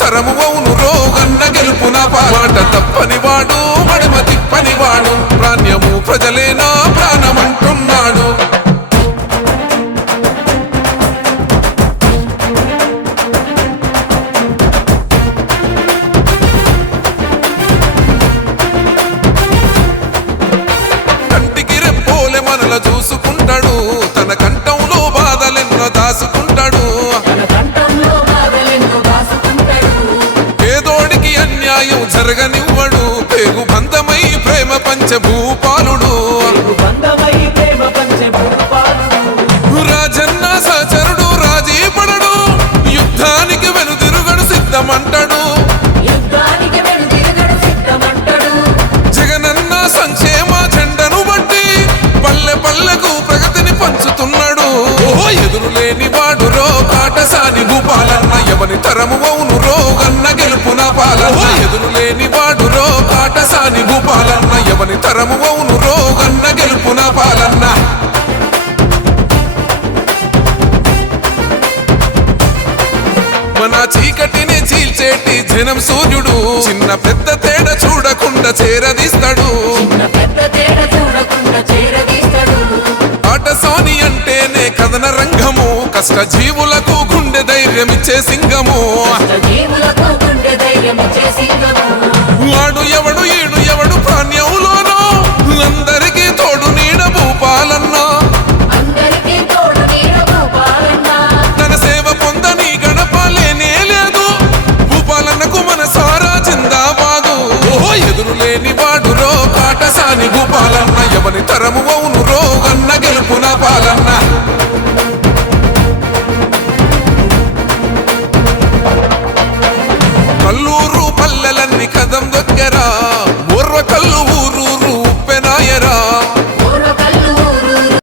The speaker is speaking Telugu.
తరము అవును రోగన్న గెలుపున మాట తప్పని వాడు మడిమ తిప్పని వాడు ప్రాణ్యము ప్రజలేనా ప్రాణమంటున్నాడు. కంటికి రెప్పోలే మనల చూసుకుంటాడు తన కంఠంలో బాధలెన్నో దాసుకుంటాడు. పేదోడికి అన్యాయం జరగనివ్వడు పేగు బంధమై ప్రేమ పంచభూపాలుడు. రాజన్న సహచరుడు రాజీ పడడు యుద్ధానికి వెనుదిరుగడు సిద్ధమంటాడు. జగనన్న సంక్షేమ జెండను బట్టి పల్లె పల్లెకు ప్రగతిని పంచుతున్నాడు. ఓ ఎదురులేని వాడు రో కాటసాని భూపాలన్న ఎవని తరము అవును రోగన్న గెలుపున పాలన. ఎదురులేని వాడు రో కాటసాని భూపాలన్న ఎవని తరము అవును రోగన్న గెలుపున పాలన్న. మన చీకటిని చీల్చేటి జనం సూర్యుడు చిన్న పెద్ద తేడా చూడకుండా చేరదీస్తాడు. ఆటసాని అంటేనే కథన రంగము కష్ట జీవులకు గుండె ధైర్యమిచ్చే సింగము. వాడు ఎవడు ఈడు ఎవడు ప్రాణ్యంలోనో అందరికీ తోడు నీడ భూపాలన్న. తన సేవ పొందని గడపాలేనే లేదు భూపాలన్నకు మన సారా జిందాబాదు. ఓ ఎదురులేని వాడు రో కాటసాని భూపాలన్న ఎవని తరము అవును